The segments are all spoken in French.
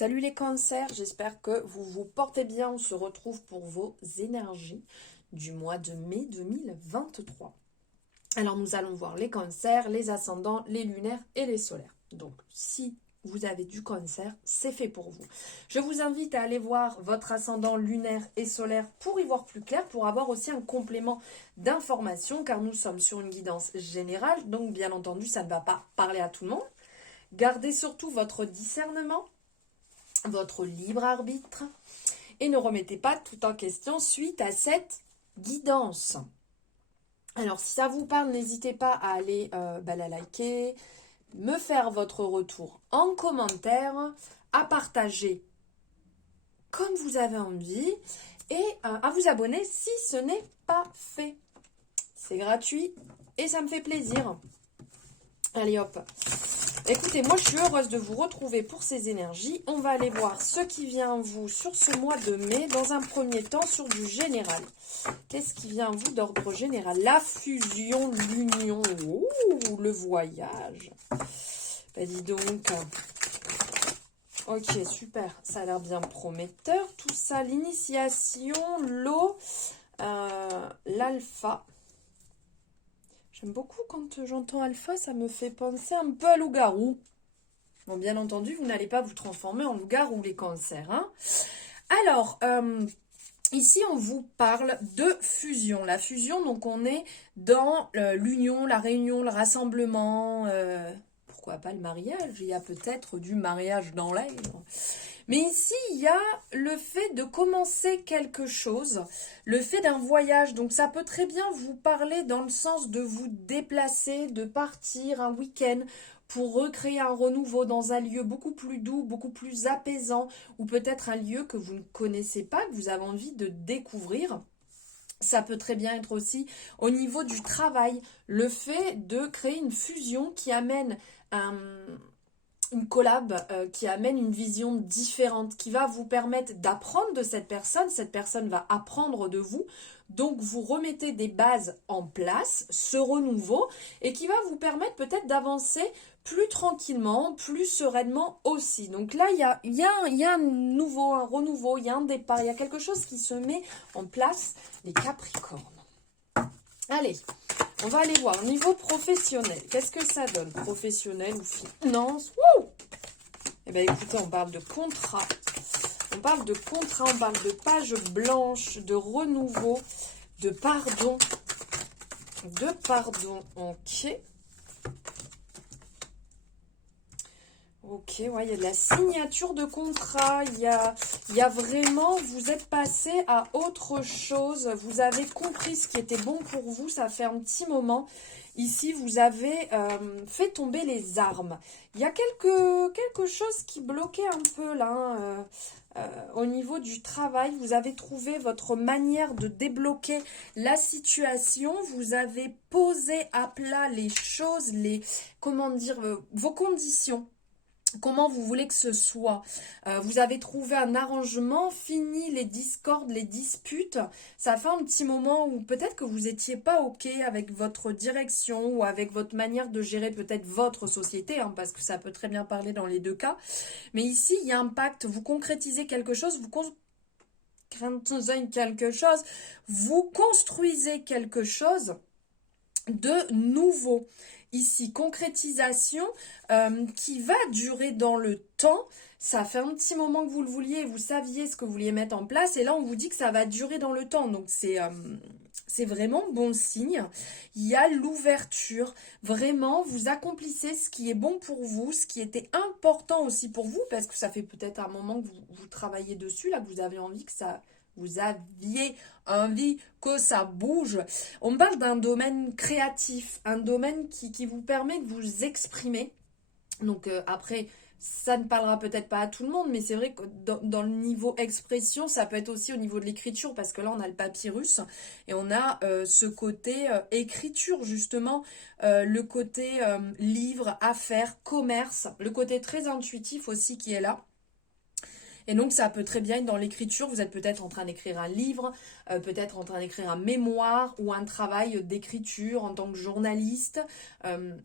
Salut les cancers, j'espère que vous vous portez bien. On se retrouve pour vos énergies du mois de mai 2023. Alors nous allons voir les cancers, les ascendants, les lunaires et les solaires. Donc si vous avez du cancer, c'est fait pour vous. Je vous invite à aller voir votre ascendant lunaire et solaire pour y voir plus clair, pour avoir aussi un complément d'information, car nous sommes sur une guidance générale, donc bien entendu ça ne va pas parler à tout le monde. Gardez surtout votre discernement, votre libre arbitre, et ne remettez pas tout en question suite à cette guidance. Alors si ça vous parle, n'hésitez pas à aller la liker, me faire votre retour en commentaire, à partager comme vous avez envie et à vous abonner si ce n'est pas fait. C'est gratuit et ça me fait plaisir. Allez hop. Écoutez, moi je suis heureuse de vous retrouver pour ces énergies. On va aller voir ce qui vient à vous sur ce mois de mai. Dans un premier temps, sur du général. Qu'est-ce qui vient à vous d'ordre général? La fusion, l'union. Ouh, le voyage. Ben dis donc. Ok, super. Ça a l'air bien prometteur. Tout ça, l'initiation, l'eau, l'alpha. J'aime beaucoup quand j'entends alpha, ça me fait penser un peu à loup-garou. Bon, bien entendu, vous n'allez pas vous transformer en loup-garou, les cancers. Hein. Alors, ici, on vous parle de fusion. La fusion, donc on est dans l'union, la réunion, le rassemblement. Pourquoi pas le mariage? Il y a peut-être du mariage dans l'air. Mais ici, il y a le fait de commencer quelque chose, le fait d'un voyage. Donc, ça peut très bien vous parler dans le sens de vous déplacer, de partir un week-end pour recréer un renouveau dans un lieu beaucoup plus doux, beaucoup plus apaisant, ou peut-être un lieu que vous ne connaissez pas, que vous avez envie de découvrir. Ça peut très bien être aussi au niveau du travail, le fait de créer une fusion qui amène une collab qui amène une vision différente, qui va vous permettre d'apprendre de cette personne va apprendre de vous, donc vous remettez des bases en place, ce renouveau, et qui va vous permettre peut-être d'avancer plus tranquillement, plus sereinement aussi. Donc là, il y a un renouveau, il y a un départ, il y a quelque chose qui se met en place, les Capricornes. Allez, on va aller voir au niveau professionnel. Qu'est-ce que ça donne? Professionnel ou finance? Eh bien, écoutez, on parle de contrat. On parle de contrat, on parle de page blanche, de renouveau, de pardon. De pardon, ok. Ok, ouais, il y a de la signature de contrat, il y a vraiment, vous êtes passé à autre chose, vous avez compris ce qui était bon pour vous, ça fait un petit moment. Ici, vous avez fait tomber les armes. Il y a quelque chose qui bloquait un peu là, au niveau du travail. Vous avez trouvé votre manière de débloquer la situation. Vous avez posé à plat les choses, comment dire, vos conditions. Comment vous voulez que ce soit. Vous avez trouvé un arrangement, fini les discordes, les disputes. Ça fait un petit moment où peut-être que vous n'étiez pas OK avec votre direction ou avec votre manière de gérer peut-être votre société, hein, parce que ça peut très bien parler dans les deux cas. Mais ici, il y a un pacte, vous concrétisez quelque chose, vous construisez quelque chose de nouveau. Ici, concrétisation qui va durer dans le temps. Ça fait un petit moment que vous le vouliez, vous saviez ce que vous vouliez mettre en place, et là on vous dit que ça va durer dans le temps. Donc c'est vraiment bon signe. Il y a l'ouverture. Vraiment, vous accomplissez ce qui est bon pour vous, ce qui était important aussi pour vous, parce que ça fait peut-être un moment que vous travaillez dessus, là, que vous avez envie que ça... Vous aviez envie que ça bouge. On parle d'un domaine créatif, un domaine qui vous permet de vous exprimer. Donc après, ça ne parlera peut-être pas à tout le monde, mais c'est vrai que dans le niveau expression, ça peut être aussi au niveau de l'écriture, parce que là, on a le papyrus et on a ce côté écriture, justement, le côté livre, affaires, commerce, le côté très intuitif aussi qui est là. Et donc, ça peut très bien être dans l'écriture. Vous êtes peut-être en train d'écrire un livre, peut-être en train d'écrire un mémoire ou un travail d'écriture en tant que journaliste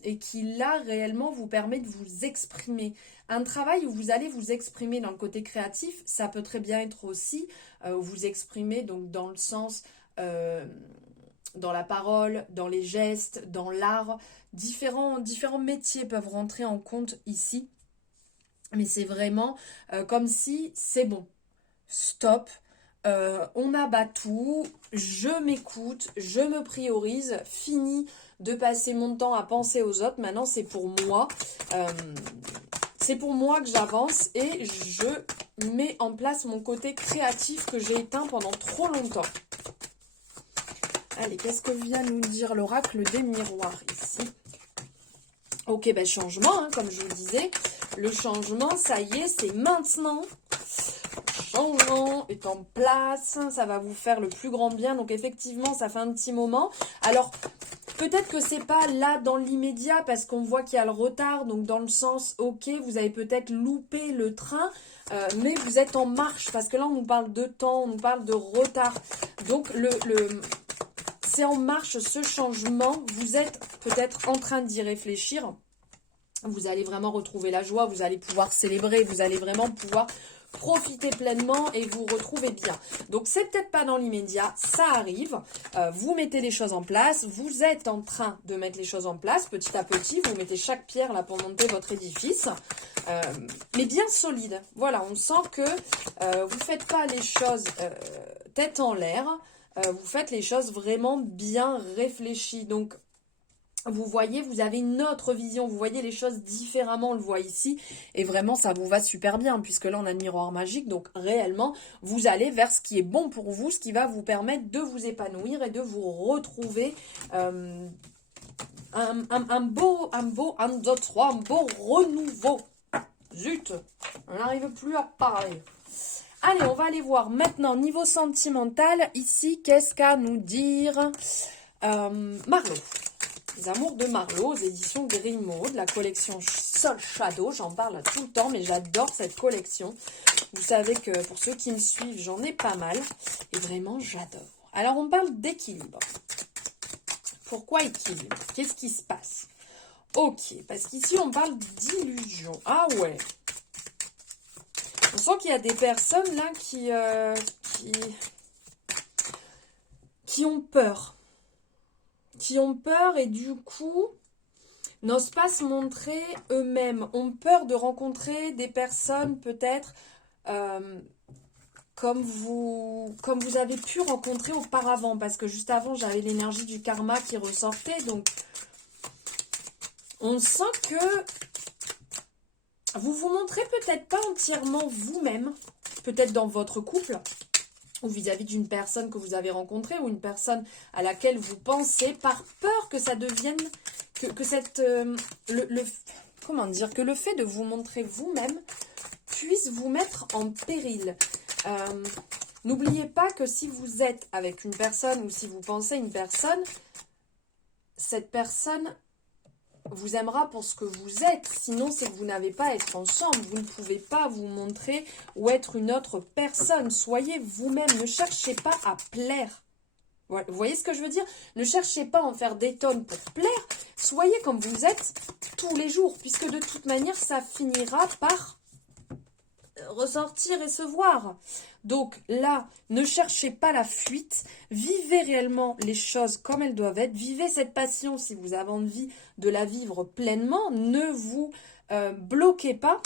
et qui, là, réellement, vous permet de vous exprimer. Un travail où vous allez vous exprimer dans le côté créatif, ça peut très bien être aussi vous exprimer donc dans le sens... dans la parole, dans les gestes, dans l'art, différents métiers peuvent rentrer en compte ici. Mais c'est vraiment comme si c'est bon, stop, on abat tout, je m'écoute, je me priorise, fini de passer mon temps à penser aux autres, maintenant c'est pour moi. C'est pour moi que j'avance et je mets en place mon côté créatif que j'ai éteint pendant trop longtemps. Allez, qu'est-ce que vient nous dire l'oracle des miroirs ici? Ok, ben changement, hein, comme je vous disais. Le changement, ça y est, c'est maintenant. Le changement est en place. Ça va vous faire le plus grand bien. Donc effectivement, ça fait un petit moment. Alors, peut-être que c'est pas là dans l'immédiat parce qu'on voit qu'il y a le retard. Donc dans le sens, ok, vous avez peut-être loupé le train. Mais vous êtes en marche. Parce que là, on nous parle de temps, on nous parle de retard. Donc c'est en marche ce changement, vous êtes peut-être en train d'y réfléchir, vous allez vraiment retrouver la joie, vous allez pouvoir célébrer, vous allez vraiment pouvoir profiter pleinement et vous retrouver bien. Donc c'est peut-être pas dans l'immédiat, ça arrive, vous mettez les choses en place, vous êtes en train de mettre les choses en place, petit à petit, vous mettez chaque pierre là pour monter votre édifice, mais bien solide. Voilà, on sent que vous faites pas les choses tête en l'air, vous faites les choses vraiment bien réfléchies. Donc, vous voyez, vous avez une autre vision, vous voyez les choses différemment, on le voit ici. Et vraiment, ça vous va super bien, puisque là, on a le miroir magique. Donc, réellement, vous allez vers ce qui est bon pour vous, ce qui va vous permettre de vous épanouir et de vous retrouver un beau renouveau. Zut, on n'arrive plus à parler. Allez, on va aller voir maintenant, niveau sentimental, ici, qu'est-ce qu'à nous dire Marlowe. Les amours de Marlowe, aux éditions Grimaud, de la collection Soul Shadow. J'en parle tout le temps, mais j'adore cette collection. Vous savez que pour ceux qui me suivent, j'en ai pas mal. Et vraiment, j'adore. Alors, on parle d'équilibre. Pourquoi équilibre? Qu'est-ce qui se passe? Ok, parce qu'ici, on parle d'illusion. Ah ouais. On sent qu'il y a des personnes là qui ont peur. Qui ont peur et du coup n'osent pas se montrer eux-mêmes. Ont peur de rencontrer des personnes peut-être comme vous avez pu rencontrer auparavant. Parce que juste avant, j'avais l'énergie du karma qui ressortait. Donc, on sent que vous vous montrez peut-être pas entièrement vous-même, peut-être dans votre couple, ou vis-à-vis d'une personne que vous avez rencontrée, ou une personne à laquelle vous pensez, par peur que ça devienne, que le fait de vous montrer vous-même puisse vous mettre en péril. N'oubliez pas que si vous êtes avec une personne, ou si vous pensez une personne, cette personne vous aimera pour ce que vous êtes, sinon c'est que vous n'avez pas à être ensemble, vous ne pouvez pas vous montrer ou être une autre personne, soyez vous-même, ne cherchez pas à plaire. Vous voyez ce que je veux dire? Ne cherchez pas à en faire des tonnes pour plaire, soyez comme vous êtes tous les jours, puisque de toute manière ça finira par ressortir et se voir. Donc là, ne cherchez pas la fuite, vivez réellement les choses comme elles doivent être, vivez cette passion si vous avez envie de la vivre pleinement, ne vous bloquez pas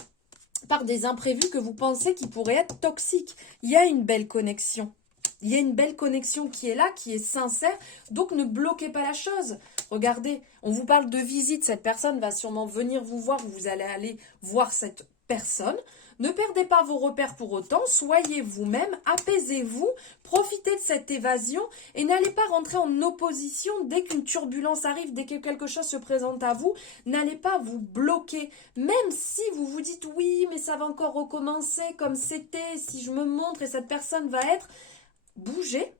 par des imprévus que vous pensez qui pourraient être toxiques. Il y a une belle connexion. Il y a une belle connexion qui est là, qui est sincère, donc ne bloquez pas la chose. Regardez, on vous parle de visite, cette personne va sûrement venir vous voir, vous allez aller voir cette personne. Ne perdez pas vos repères pour autant, soyez vous-même, apaisez-vous, profitez de cette évasion et n'allez pas rentrer en opposition dès qu'une turbulence arrive, dès que quelque chose se présente à vous, n'allez pas vous bloquer. Même si vous vous dites oui, mais ça va encore recommencer comme c'était, si je me montre et cette personne va être, bougez.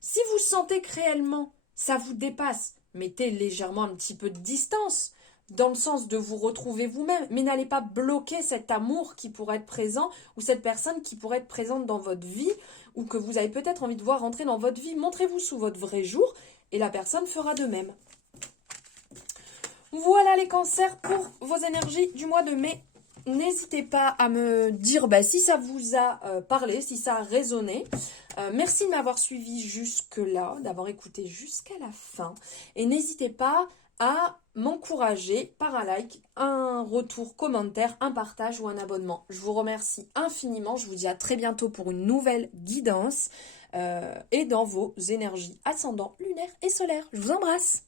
Si vous sentez que réellement ça vous dépasse, mettez légèrement un petit peu de distance. dans le sens de vous retrouver vous-même, mais n'allez pas bloquer cet amour qui pourrait être présent ou cette personne qui pourrait être présente dans votre vie ou que vous avez peut-être envie de voir rentrer dans votre vie. Montrez-vous sous votre vrai jour et la personne fera de même. Voilà les cancers pour vos énergies du mois de mai. N'hésitez pas à me dire si ça vous a parlé, si ça a résonné. Merci de m'avoir suivi jusque-là, d'avoir écouté jusqu'à la fin. Et n'hésitez pas à m'encourager par un like, un retour commentaire, un partage ou un abonnement. Je vous remercie infiniment. Je vous dis à très bientôt pour une nouvelle guidance et dans vos énergies ascendant, lunaire et solaire. Je vous embrasse.